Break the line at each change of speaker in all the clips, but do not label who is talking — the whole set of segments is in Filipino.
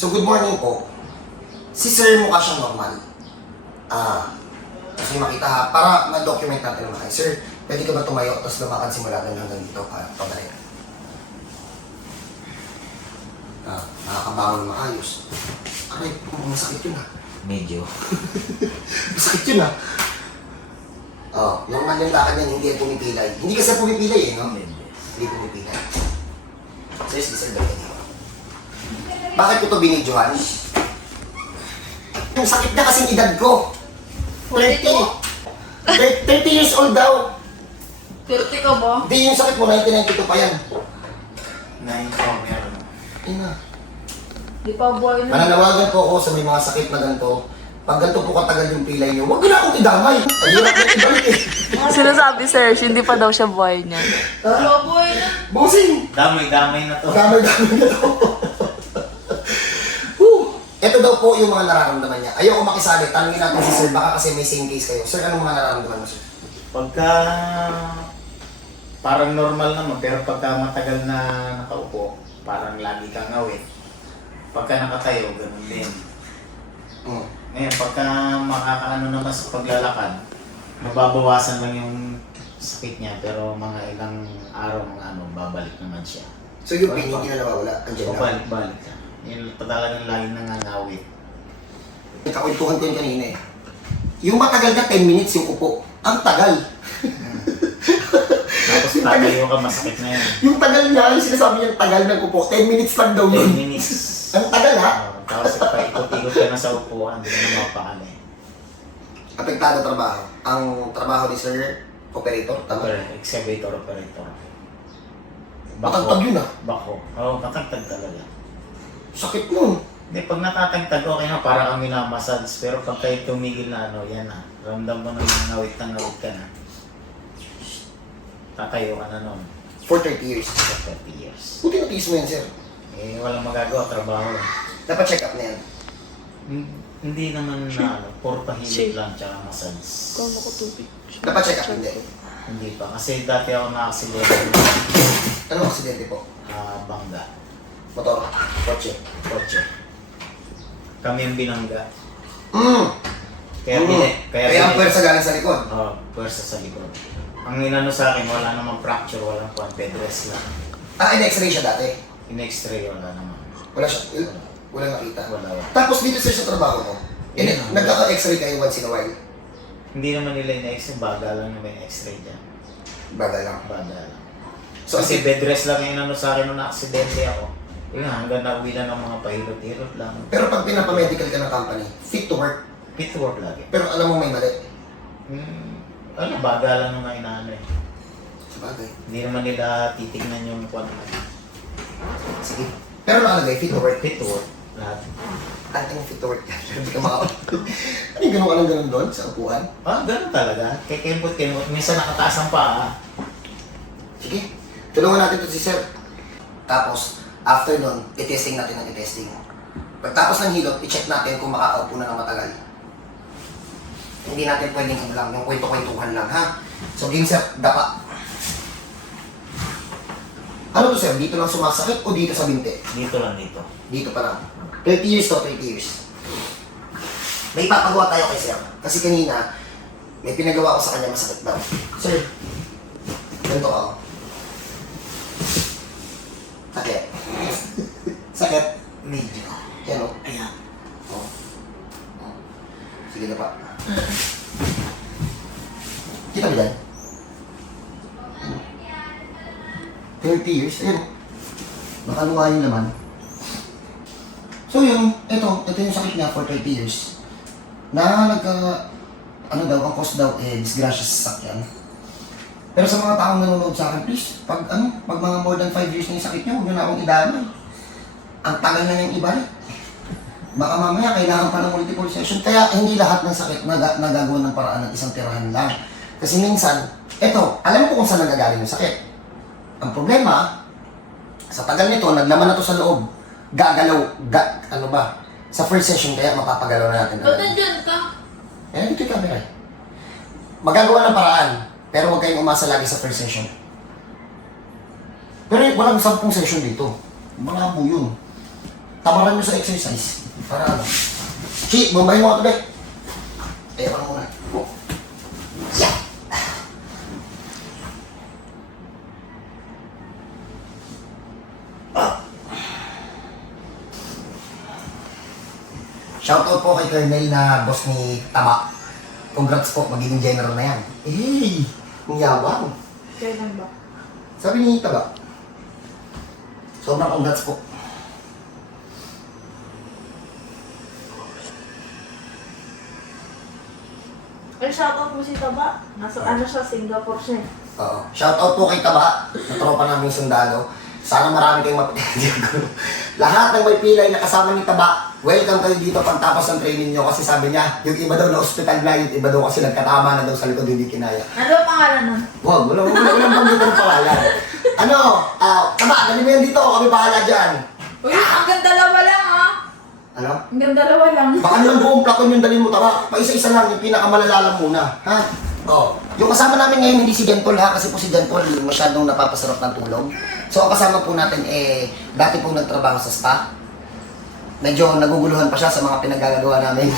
So, good morning po. Si Sir mukha siyang normal. Ah, kasi makita ha, para ma-document natin naman. Ay, Sir, pwede ka ba tumayo tapos lumakad simula doon hanggang dito para pabalik? Ah, nakakabangon maayos. Aray, masakit yun ha.
Medyo.
Masakit yun ha. Oh, normal yung lakad niyan, hindi yan pumipilay. Hindi kasi pumipilay eh, no? Hindi pumipilay. Sir, si Sir Dalian. Bakit ko ito binidyohan? Yung sakit na kasing edad ko. 30. 30 years old daw.
30 ka ba?
Hindi, yung sakit mo, 1992 pa yan.
Nine oh, meron.
Ayun na.
Di pa buhay na.
Mananawagan po ako sa may mga sakit na ganito. Pag ganito po katagal yung pilay niyo, huwag ko na akong idamay. Ang hirap na ibalik eh.
Sinasabi, sir, hindi pa daw siya buhay niya.
Wala buhay na.
Bossing!
Damay-damay na to.
Damay-damay na to. Ito daw po yung mga nararamdaman niya. Ayoko makisali. Tanungin natin si Sir, baka kasi may same case kayo. Sir, anong mga nararamdaman mo, Sir?
Pagka parang normal naman, pero pagka matagal na nakaupo, parang lagi kang awit. Pagka nakatayo, ganun din.
Hmm.
Ngayon, pagka makakaano naman sa paglalakad, mababawasan lang yung sakit niya, pero mga ilang araw, mga ano, babalik naman siya.
So yung pain, hindi na nawawala. Andiyan na.
Babalik-balik ka. Yun talagang laging nangangawit.
Nagkakwentuhan ko yun kanina eh. Yung matagal na 10 minutes yung upo. Ang tagal.
Tapos tatayo ka, masakit na yun.
Yung tagal niya, yung sinasabi niya tagal ng upo. 10 minutes lang daw
10
yun.
minutes.
Ang tagal ha?
Oh, tapos paikot-ikot ka na sa upuan, hindi na mapakali.
Apektado trabaho. Ang trabaho ni Sir, operator, tama?
Operator, excavator operator.
Matagtag yun ah.
Bako. Oo, oh, matagtag talaga.
Sakit nun.
Hindi, pag natatagtag, okay na, para kang minamassage. Pero pag kayo tumigil na, ano, yan na. Ramdam mo na yung ngawit na ngawit ka na. Tatayo ka na nun.
For 30 years.
For 30 years.
Buti natiis mo yan, Sir.
Eh, walang magagawa, trabaho.
Dapat check up na yan.
Hmm, Hindi naman na, ano, puro pahilig lang, tsaka massage.
Kung ako tubig.
Dapat check up, hindi.
Hindi pa. Kasi dati ako na-accident
Anong aksidente po?
ah, bangga.
Motor? Kotse?
Kotse. Kami ang binangga.
Mm.
Kaya
Mm.
bine, kaya,
Kaya ang
bine-
pwersa galing sa likod.
Oo, pwersa sa likod. Ang inano sa akin, wala namang fracture, walang kwan, bed rest lang.
Ah, in-x-ray siya dati.
In-x-ray, wala naman.
Wala siya. Wala nakita.
Wala, wala.
Tapos dito sir sa trabaho mo, in-
Yeah.
nagkaka-x-ray kayo once in a while.
Hindi naman nila in-x-ray, baga lang naman in-x-ray dyan.
Bagay lang.
Baga lang.
So,
Kasi bed rest lang yung inano sa akin nung na-aksidente ako. Yun hanggang nauwi na ng mga pahilot-hilot lang.
pero pag pinapamedical ka ng company, fit to work.
Fit to work lagi.
Pero alam mo may mali.
Hmm, ano, baga lang nung inaano eh.
Sabagay.
Hindi naman nila titignan yung kwan naman.
Sige. Pero nakalagay, fit to work.
Fit to work. Lahat.
Anting fit to work ka. Hindi ka maka... ano yung ganun ka ng ganun doon sa upuan?
Ah, ganun talaga. Kekembot, kembot. Minsan nakataas ang paa.
Sige. Tulungan natin to si sir. Tapos, after nun, i-testing natin ang i-testing. Pagtapos ng hilot, i-check natin kung makakaupo na ng matagal. Hindi natin pwedeng ano lang, yung kwento-kwentuhan lang, ha? So, game sir, dapa. Ano to sir? Dito lang sumasakit o dito sa binte?
Dito lang dito.
Dito pa lang. 30 years to, 30 years. May ipapagawa tayo kay sir. Kasi kanina, may pinagawa ko sa kanya masakit daw. Sir, ganito ako. Sakit. Sakit.
Medyo.
Yan o.
Ayan.
Oh. Oh. Sige na pa. Kita mo yan? 30 years. Ayan. Baka lumayan naman. So yun, ito, ito yung sakit niya for 30 years. Na nagka, ano daw, ang cause daw eh, disgrasya sa sakyan. Pero sa mga taong nanonood sa akin, please, pag ano, pag mga more than 5 years na yung sakit niyo, huwag niyo na akong idamay. Ang tagal na niyang ibalik. Baka mamaya kailangan pa ng multiple session. Kaya hindi lahat ng sakit nag nagagawa ng paraan ng isang tirahan lang. Kasi minsan, eto, alam ko kung saan nanggagaling yung sakit. Ang problema, sa tagal nito, naglaman na to sa loob. Gagalaw, ga, ano ba? Sa first session, kaya mapapagalaw na natin.
Ba't
agad.
nandyan ka?
Eh, dito yung camera eh. Magagawa ng paraan, pero huwag kayong umasa lagi sa first session. Pero walang sampung session dito. Malabo yun. Tamaran nyo sa exercise. Para ano. Chi, bombahin mo ako today. Eh, ako muna. Yeah. Shoutout po kay Colonel na boss ni Taba. Congrats po, magiging general na yan. Eh, ang yabang.
Kailan ba?
Sabi ni Taba. Sobrang congrats po.
Ay, shoutout mo si Taba. Nasa ano siya, Singapore siya.
Oo. Shoutout po kay Taba, na tropa naming sundalo. Sana marami kayong mapitindi Lahat ng may pilay na kasama ni Taba, welcome kayo dito pagtapos ng training nyo. Kasi sabi niya, yung iba daw na hospital na, yung iba daw kasi nagkatama na daw sa likod, hindi kinaya.
Ano ang pangalan nun?
Wag, wala wala walang panggitan ng pangalan. Ano, ah, Taba, dali mo yan dito, kami bahala dyan.
Uy, hanggang dalawa lang ha.
Ano?
Hanggang dalawa lang.
Baka naman buong platon yung dalhin mo, tama? Pa-isa-isa lang, yung pinakamalala lang muna. Ha? Oh. Yung kasama namin ngayon, hindi si Jentol ha, kasi po si Jentol masyadong napapasarap ng tulog. So, ang kasama po natin, eh, dati po nagtrabaho sa spa. Medyo naguguluhan pa siya sa mga pinagagagawa namin.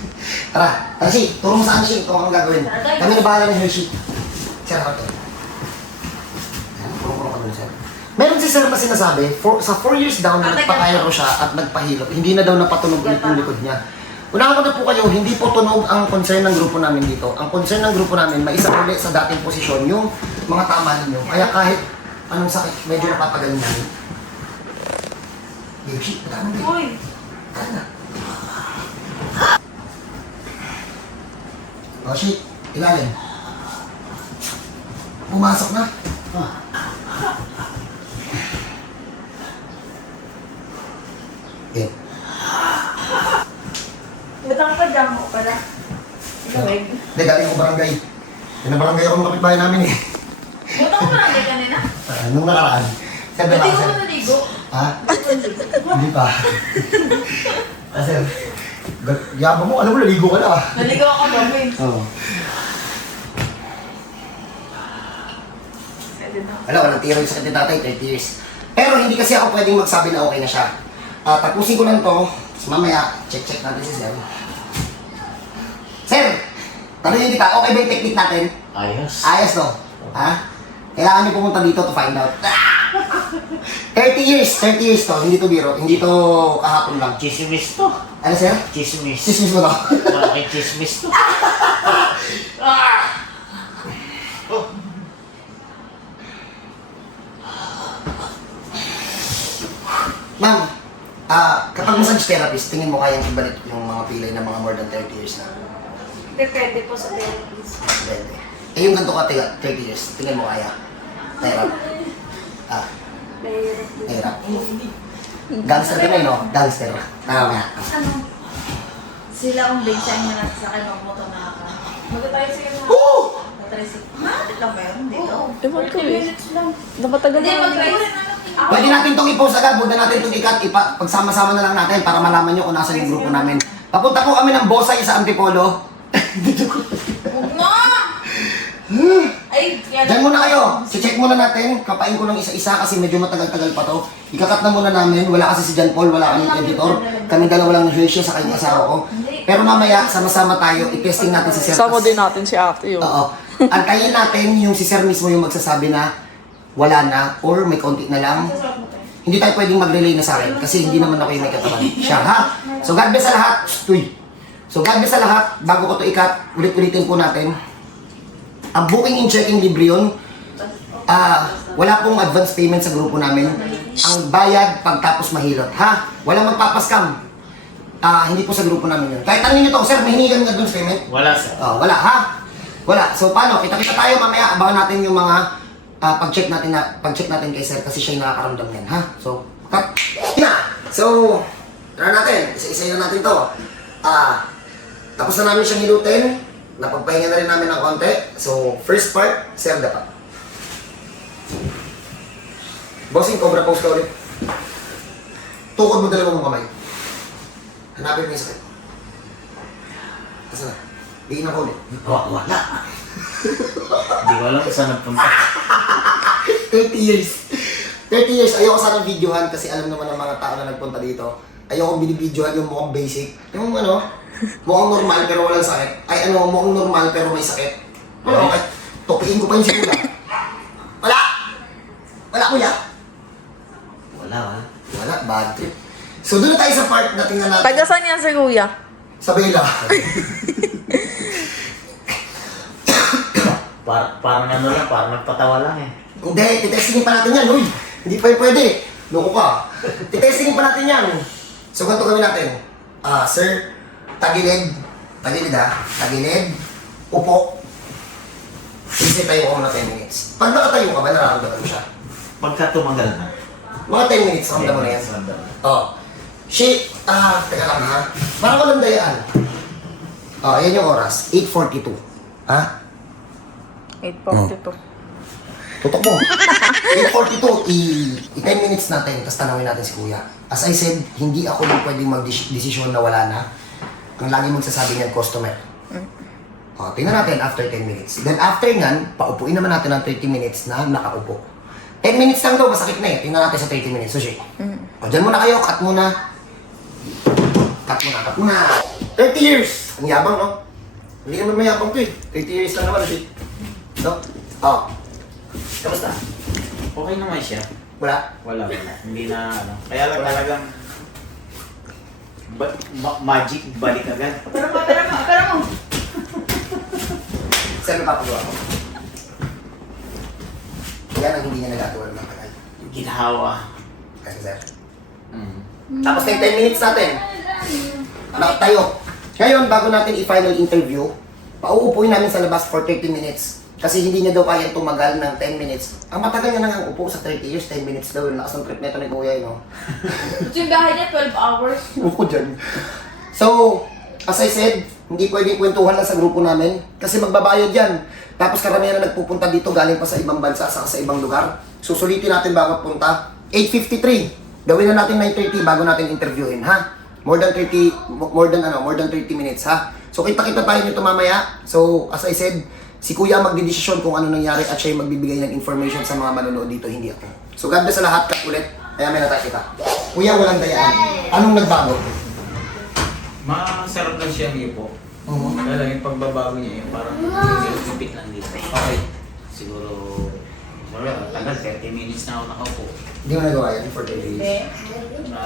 Tara, Hershey, turo mo saan siya, ito ang gagawin. Kami na bahala ni Hershey. Sir, ako. Turo ko kami, sir. Meron si sir na sinasabi, for, sa 4 years down, na
Ate,
nagpakairo siya at nagpahilot, hindi na daw napatunog ulit yung likod niya. Unahan ko na po kayo, hindi po tunog ang concern ng grupo namin dito. Ang concern ng grupo namin, maisa ulit sa dating posisyon yung mga tama ninyo. Kaya kahit anong sakit, medyo napapagaling namin. Babe, shit, patama babe.
Uy,
Kaya na. Oh shit, ilalim. Pumasok na. Okay.
Butang pa dyan mo pala. Gawin.
Hindi, galing ko barangay. Yan ang barangay akong kapitbahay namin eh.
Butang mo lang kanina.
Ah, nung nakaraan. Sabi
Hindi ko mo naligo.
Ha? Hindi pa. Kasi, ga- yabang mo, alam mo, naligo ka na ah.
Naligo ako gawin.
Oo.
Pwede na.
Alam, walang tira yung sakit ni tatay, 30 years. Pero hindi kasi ako pwedeng magsabi na okay na siya. Ah, tapusin ko lang to. Mamaya, check-check natin si Sir. Sir! Tanongin kita, okay ba yung technique natin?
Ayos.
Ayos to. Ha? Kailangan niyo pumunta dito to find out. 30 years, 30 years to. Hindi to biro. Hindi to kahapon lang.
Chismis to.
Ano sir?
Chismis.
Sismis mo to.
Malaki chismis to.
Ma'am, kapag massage therapist, tingin mo kayang ibalik yung mga pilay ng mga more than 30 years na.
Depende po sa therapist.
Pwede. Eh, yung ganito ka, tiga- 30 years, tingin mo kaya? Mahirap. Ah, mahirap. Gangster ka na yun, no? Gangster. Tama nga.
Ano? Sila ang big sa inyo natin sa akin magmoto na ako. Magta-try siya na.
Oo!
Siya. Ha? Lang ba yun? Hindi ko.
Ewan ko
40
eh.
minutes lang.
Napatagal
Hindi,
na.
Pwede natin itong i-post agad, huwag na natin itong ikat, ipa, pagsama-sama na lang natin para malaman nyo kung nasa yung grupo namin. Papunta po kami ng Bosay sa Antipolo.
Huwag na! Ay, yan.
Diyan muna kayo. Si-check muna natin. Kapain ko ng isa-isa kasi medyo matagal-tagal pa to. Ikakat na muna namin. Wala kasi si John Paul, wala kaming editor. Kami dalawa lang ni Hershey sa kanyang asawa ko. Pero mamaya, sama-sama tayo. I-testing natin si Sir.
Sama din natin si Ate yun.
Oo. Antayin natin yung si Sir mismo yung magsasabi na wala na or may konti na lang. Hindi tayo pwedeng mag-relay na sa akin kasi hindi naman ako yung may katawan. Siya, ha? So, God bless sa lahat. Uy. So, God bless sa lahat. Bago ko to ikat, ulit-ulitin po natin. Ang booking and checking libre yun. Ah, wala pong advance payment sa grupo namin. Ang bayad pagtapos mahilot, ha? Walang magpapaskam. Ah, hindi po sa grupo namin yun. Kahit tanongin nyo to, sir, may hingi kami ng advance payment?
Wala sir.
Oh, wala ha? Wala. So paano? Kita-kita tayo mamaya. Abangan natin yung mga ah, pag-check natin na pag-check natin kay sir kasi siya yung nakakaramdam yan, ha? So, cut. Na. So, tara natin. Isa-isa na natin 'to. Ah, tapos na namin siyang hilutin. Napagpahinga na rin namin ng konti. So, first part, sir dapat. Bossing, cobra pose ka ulit. Tukod mo dalawang kamay. Hanapin mo yung sakit. Asa na? Bigyan ako ulit. Wala.
Hindi ko alam kung saan nagpunta.
30 years. 30 years. Ayoko sana videohan kasi alam naman ng mga tao na nagpunta dito. Ayoko binibidyohan yung mukhang basic. Yung ano, mukhang normal pero walang sakit. Ay ano, mukhang normal pero may sakit. Ano, okay. Tupiin ko pa yung sikula. Wala! Wala kuya? Wala ha? Wala, bad trip. So doon na tayo sa part na tingnan natin.
Taga saan yan si kuya?
Sa Bella.
Par parang ano lang, parang nagpatawa lang eh.
Hindi, titestingin pa natin yan, uy. Hindi pa yung pwede. Loko pa. Titestingin pa natin yan. So, ganito gawin natin. Ah, sir, tagilid. Tagilid ha. Tagilid. Upo. Kasi tayo ko muna 10 minutes. Pag nakatayo ka ba, nararamdaman mo siya?
Pagka tumagal na.
Mga 10 minutes, ramdam mo na yan.
Ramdam na.
Oh. Shit. Ah, teka lang ha. Parang walang dayaan. Oh, yan yung oras. 8.42. Ha?
8.42.
Tutok mo. 8.42, i- i-10 minutes natin, tapos tanawin natin si Kuya. As I said, hindi ako yung pwedeng mag-desisyon na wala na. Ang lagi magsasabi niyan, customer. O, tingnan natin after 10 minutes. Then after nyan, paupuin naman natin ng 30 minutes na nakaupo. 10 minutes lang daw, masakit na eh. Tingnan natin sa 30 minutes. Sushi. O, dyan muna kayo, cut muna. Cut muna, cut muna. 30 years! Ang yabang, no? Hindi naman mayabang to eh. 30 years lang naman, Sushi. No? O. Kamusta?
Okay naman siya.
Wala?
Wala, wala. Hindi na ano. Kaya lang talagang ba- ma- magic balik agad.
Pero mo, pero mo, pero mo.
Saan napapagawa ko? Yan ang hindi niya nagagawa ng mga kanal.
Ginhawa.
Kasi sir.
Mm.
Tapos yung 10 minutes natin. Nakatayo. Ngayon, bago natin i-final interview, pauupuin namin sa labas for 30 minutes. Kasi hindi niya daw kaya tumagal ng 10 minutes. Ang matagal niya nang ang upo sa 30 years, 10 minutes daw. Yung lakas ng trip nito ni Kuya, yun, no?
Ito yung bahay niya, 12 hours.
Uko dyan. So, as I said, hindi pwedeng kwentuhan lang sa grupo namin kasi magbabayad yan. Tapos karamihan na nagpupunta dito galing pa sa ibang bansa sa sa ibang lugar. Susulitin natin bago punta. 8.53. Gawin na natin 9.30 bago natin interviewin, ha? More than 30, mo- more than ano, more than 30 minutes, ha? So kita-kita tayo nito mamaya. So, as I said, si Kuya ang magdidesisyon kung ano nangyari at siya yung magbibigay ng information sa mga manonood dito, hindi ako. So, God bless sa lahat, kat ulit. Kaya may natay kita. Kuya, walang dayaan. Anong nagbago?
Masarap lang siya hipo.
Oo.
Kaya lang yung pagbabago niya yung parang nilipit lang dito.
Okay.
Siguro, siguro, tagal, 30 minutes na ako nakaupo.
Hindi mo nagawa yan for 30 days.
Hindi.
Na,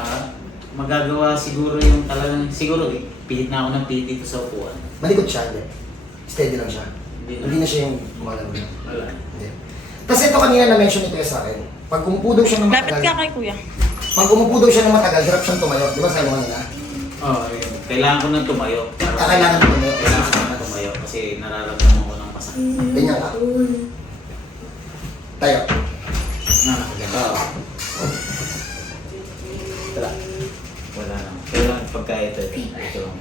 magagawa siguro yung talagang, siguro, eh, pilit na ako ng pilit dito sa upuan.
Malikot siya, hindi. Steady lang siya.
Hindi na.
Hindi na siya yung gumagano na.
Wala.
Hindi. Kasi ito kanina na-mention ni Kuya sa akin. Pag umupo daw siya ng
Lapit
matagal,
ka kay kuya.
pag umupo daw siya ng matagal, hirap siyang tumayo. Di ba sabi mo kanina?
Oo, oh. Kailangan ko nang tumayo. Para-
Ah, kailangan mo tumayo.
Kailangan ko nang tumayo kasi nararamdaman ko ng masakit.
Ganyan ka. Tayo.
Na nakagano. Wala. Wala lang. Kailangan pagka ito, ito lang.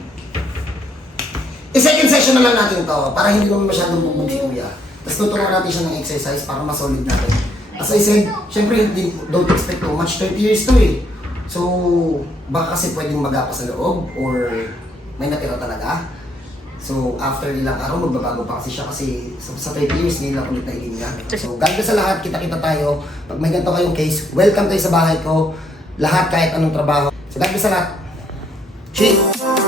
I-second session na lang natin to para hindi naman masyadong bugbog si Kuya. Tapos tuturuan natin siya ng exercise para masolid natin. As I said, syempre hindi, don't expect too much. 30 years to eh. So, baka kasi pwedeng magapa sa loob or may natira talaga. So, after ilang araw, magbabago pa kasi siya kasi sa, sa 30 years, ngayon lang ulit na ilinya. So, God bless sa lahat, kita-kita tayo. Pag may ganito kayong case, welcome kayo sa bahay ko. Lahat kahit anong trabaho. So, bless sa lahat. Cheers!